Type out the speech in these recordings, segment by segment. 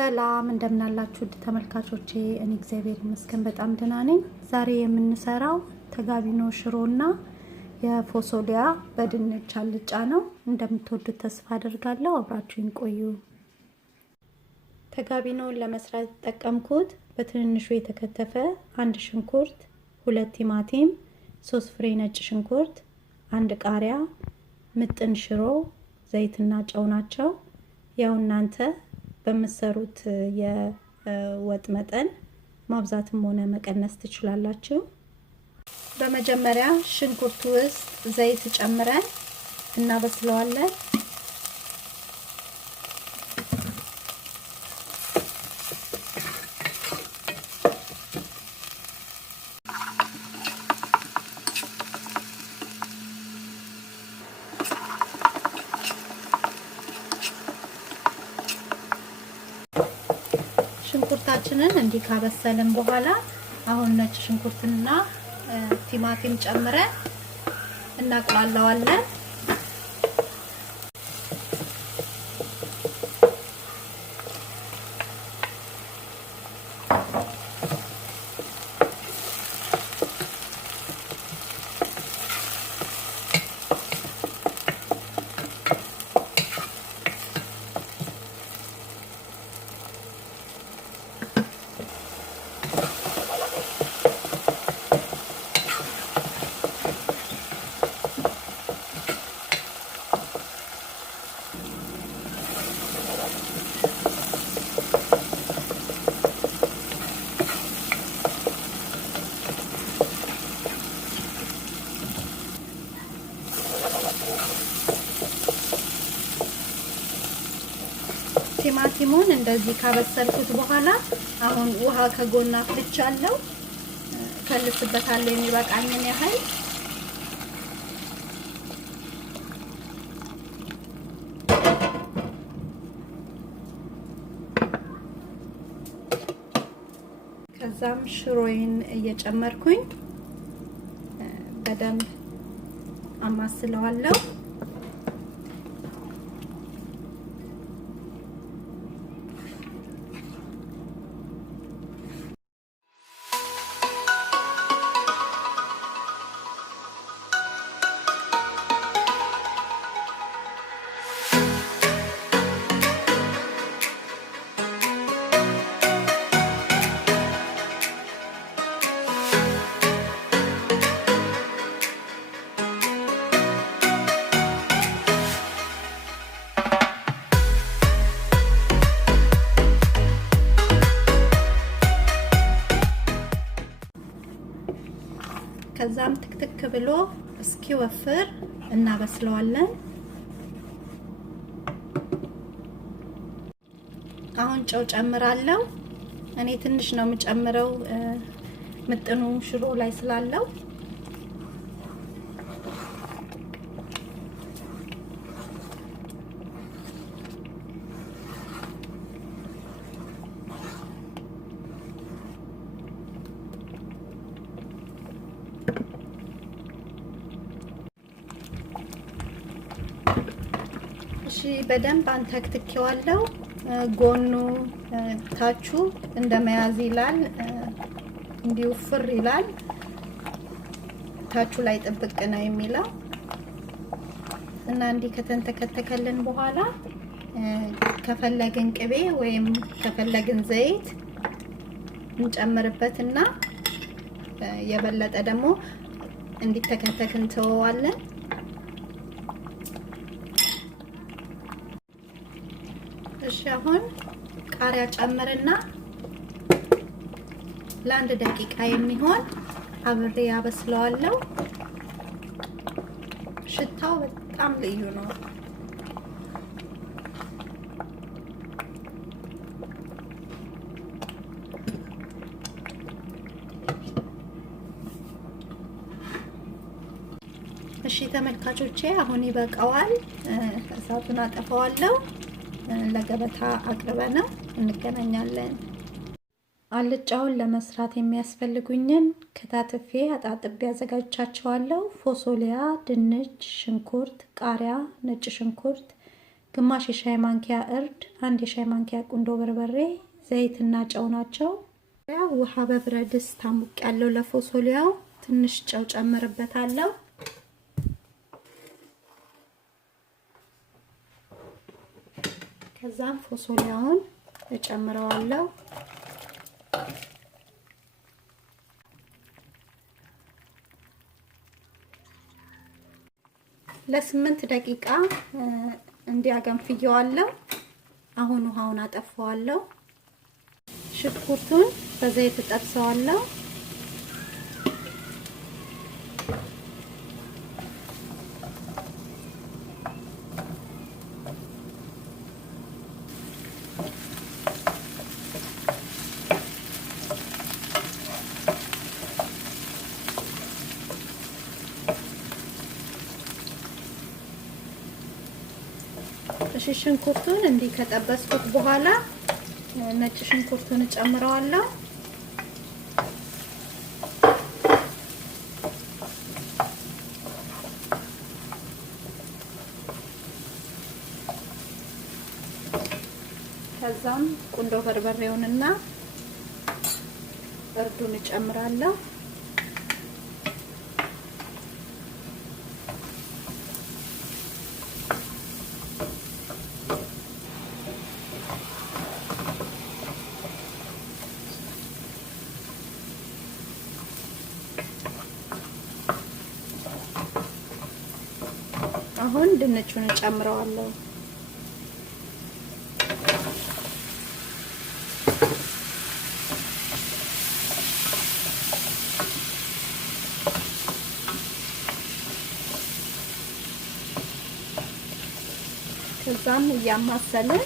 ሰላም እንደምናላችሁ ተመልካቾቼ እኔ እግዚአብሔር ይመስገን በጣም ደህና ነኝ። ዛሬ የምንሰራው ተጋቢኖ ሽሮና የፎሶልያ በድንች አልጫ ነው። እንደምትወዱት ተስፋ አደርጋለሁ። አብራችሁኝ ቆዩ። ተጋቢኖን ለመስራት ተጠቀምኩት በትንንሹ የተከተፈ 1 ሽንኩርት፣ 2 ቲማቲም፣ 3 ፍሬ ነጭ ሽንኩርት፣ 1 ቃሪያ፣ ምጥን ሽሮ፣ ዘይትና ጨው ናቸው። ያው እናንተ በመሰሩት የወጥ መጠን ማብዛትም ሆነ መቀነስ ትችላላችሁ። በመጀመሪያ ሽንኩርቱ ውስጥ ዘይት ጨምረን እናበስለዋለን። ሽንኩርታችንን እንዲህ ካበሰልን በኋላ አሁን ነጭ ሽንኩርትና ቲማቲም ጨምረን እናቁላለዋለን። ቲማቲሙን እንደዚህ ካበሰልኩት በኋላ አሁን ውሃ ከጎና አፍልቻለሁ። ከልስበታለሁ የሚበቃኝን ያህል። ከዛም ሽሮዬን እየጨመርኩኝ በደንብ አማስለዋለሁ። ከዛም ትክትክ ብሎ እስኪወፍር እናበስለዋለን። አሁን ጨው ጨምራለሁ። እኔ ትንሽ ነው የምጨምረው ምጥኑ ሽሮ ላይ ስላለው። እሺ በደንብ አንተክትኬዋለሁ። ጎኑ ታቹ እንደመያዝ ይላል፣ እንዲው ፍር ይላል። ታቹ ላይ ጥብቅ ነው የሚለው እና እንዲህ ከተንተከተከልን በኋላ ከፈለግን ቅቤ ወይም ከፈለግን ዘይት እንጨምርበትና የበለጠ ደግሞ እንዲተከተክ እንተወዋለን። እሺ አሁን ቃሪያ ጨምርና ለ1 ደቂቃ የሚሆን አብሬ ያበስለዋለሁ። ሽታው በጣም ልዩ ነው። እሺ ተመልካቾቼ አሁን ይበቃዋል። እሳቱን አጠፋዋለሁ። ለገበታ አቅርበነው እንገናኛለን። አልጫውን ለመስራት የሚያስፈልጉኝን ከታትፌ አጣጥቤ አዘጋጅቻቸዋለሁ። ፎሶልያ፣ ድንች፣ ሽንኩርት፣ ቃሪያ፣ ነጭ ሽንኩርት፣ ግማሽ የሻይ ማንኪያ እርድ፣ 1 የሻይ ማንኪያ ቁንዶ በርበሬ፣ ዘይትና ጨው ናቸው። ያው ውሃ በብረት ድስት ታሙቅ ያለው ለፎሶሊያው ትንሽ ጨው ጨምርበታለሁ። ከዛም ፎሶሊያውን እጨምረዋለሁ። ለ8 ደቂቃ እንዲያገንፍየዋለሁ። አሁን ውሃውን አጠፋዋለሁ። ሽንኩርቱን በዘይት ተጠብሰዋለሁ። ሽንኩርቱን እንዲህ ከጠበስኩት በኋላ ነጭ ሽንኩርቱን እጨምረዋለሁ። ከዛም ቁንዶ በርበሬውንና እርዱን እጨምራለሁ። አሁን ድንቹን እጨምረዋለሁ። ከዛም እያማሰልን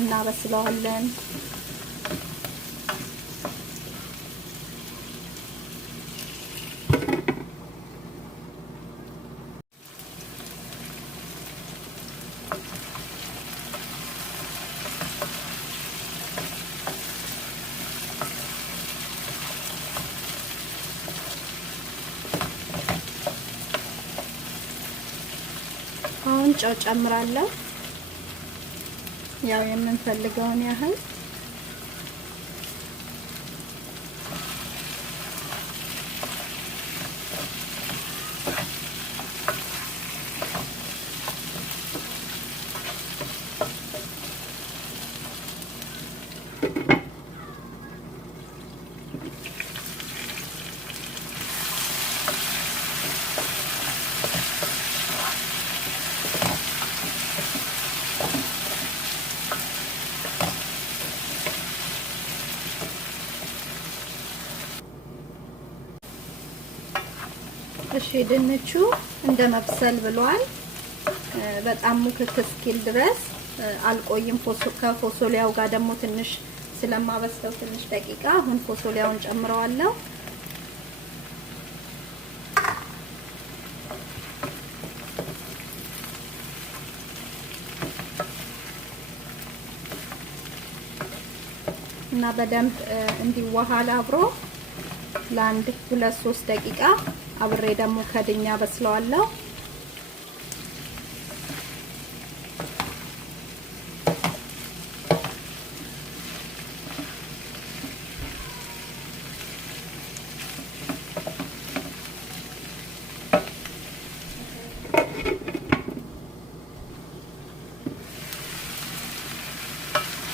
እናበስለዋለን። አሁን ጨው ጨምራለሁ። ያው የምንፈልገውን ያህል እሺ ድንቹ እንደ መብሰል ብሏል። በጣም ሙክክ እስኪል ድረስ አልቆይም። ከፎሶሊያው ጋር ደግሞ ትንሽ ስለማበስለው ትንሽ ደቂቃ አሁን ፎሶሊያውን ጨምረዋለሁ። እና በደንብ እንዲዋሃድ አብሮ ለአንድ 2-3 ደቂቃ አብሬ ደግሞ ከድኛ በስለዋለሁ።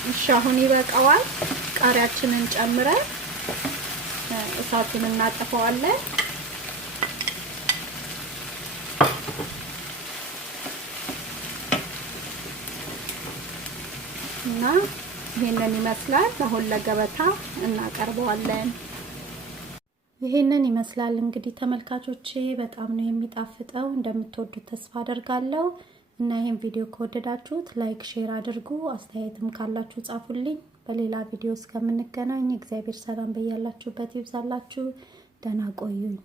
እሺ አሁን ይበቃዋል። ቃሪያችንን ጨምረን እሳቱን እናጠፋዋለን። እና ይሄንን ይመስላል። አሁን ለገበታ እናቀርበዋለን። ይሄንን ይመስላል እንግዲህ ተመልካቾቼ፣ በጣም ነው የሚጣፍጠው። እንደምትወዱት ተስፋ አደርጋለሁ። እና ይሄን ቪዲዮ ከወደዳችሁት ላይክ፣ ሼር አድርጉ። አስተያየትም ካላችሁ ጻፉልኝ። በሌላ ቪዲዮ እስከምንገናኝ እግዚአብሔር ሰላም በያላችሁበት ይብዛላችሁ። ደህና ቆዩኝ።